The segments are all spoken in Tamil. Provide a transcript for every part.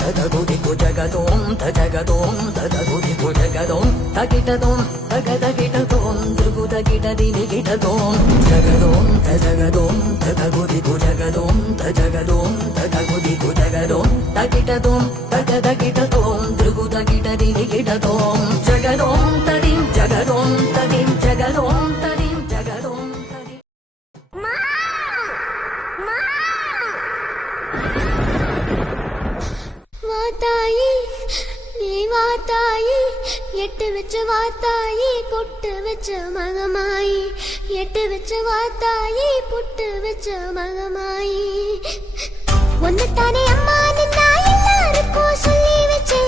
ధగదు దిగు జగదోం ధగదోం ధగదు దిగు జగదోం తగిటదోం తగదగిటదోం ధృగు తగిటది నిగిటదోం జగదోం ధగదోం ధగదు దిగు జగదోం ధగదోం ధగదు దిగు జగదోం తగిటదోం తగదగిటదోం ధృగు తగిటది నిగిటదోం జగదోం తదిం జగదోం తదిం జగదోం நீ வாத்தாயி எட்டு வச்ச வாத்தாயி பொட்டு வச்சு மகமாயி. எட்டு வச்ச வாத்தாயி பொட்டு வச்சு மகமாயி. ஒன்னுத்தானே அம்மா நின்னா எல்லாருக்கும் சொல்லி வச்சு.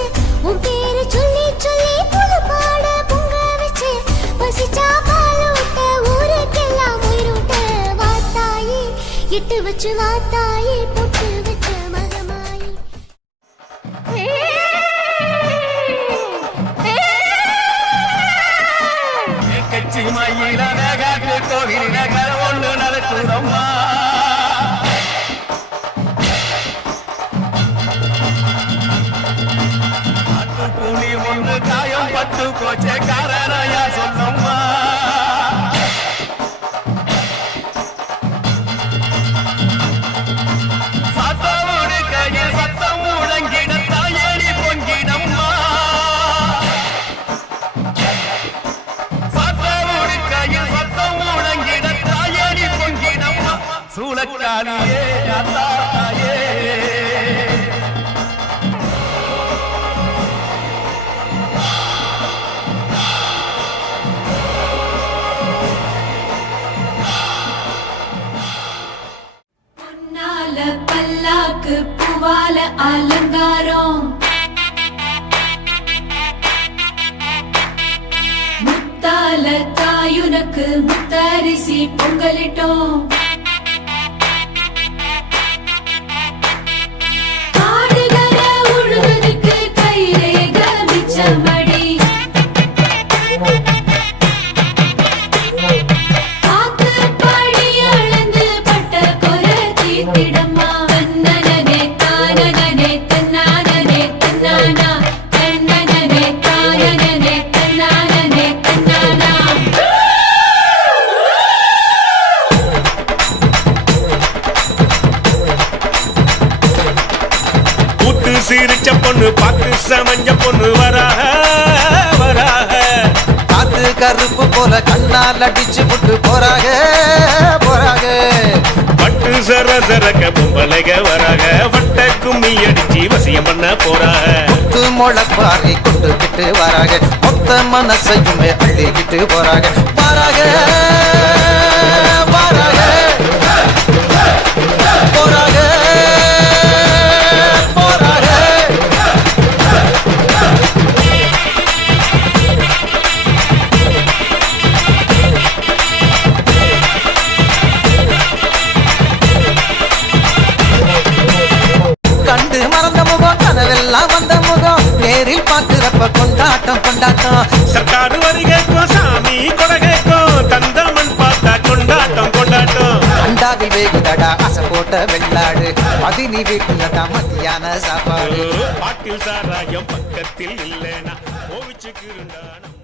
உன் பேரு சொல்லி சொல்லி புது பாட பொங்க வச்சு. பசிச்சா பாலூட்ட ஊருக்கெல்லாம் உயிரூட்ட வாத்தாயி எட்டு வச்சு வாத்தாயி பொட்டு புலி ஒன்று காயம் பட்டு போச்சே காரரையா சொல்லம்மா. சத்தமுடு கையில் பல்லாக்கு புவால அலங்காரம். முத்தால தாயுனக்கு முத்தரிசி பொங்கலிட்டோம். சிரிச்ச பொண்ணு பார்த்து சமஞ்ச பொண்ணு வராக வராக. காத்து கருப்பு போல கண்ணால் அடிச்சு புட்டு போறாக போறாக. பட்டு சர சரக்க பொம்பளைக வராக வட்ட கும்மி அடிச்சு வசியம் பண்ண போறாக. முத்து முளப்பாறை கொண்டுகிட்டு வராக மொத்த மனசையுமே அள்ளிக்கிட்டு போறாக வராக. கண்டு மறந்த முகம் கனவெல்லாம் வந்த முகம். நேரில் பார்க்கிறப்ப கொண்டாட்டம் கொண்டாட்டம். சர்க்காரு வரி கேட்கும் சாமி கொடை கேட்கும். தந்தமன் பார்த்தா கொண்டாட்டம் கொண்டாட்டம். அண்டாவில் வேகுதடா அசை போட்ட வெள்ளாடு. பதினி வீட்டுல தான் மத்தியான சாப்பாடு. பாட்டில் சாராயம் பக்கத்தில் இல்லைனா கோவிச்சுக்கு நம்ம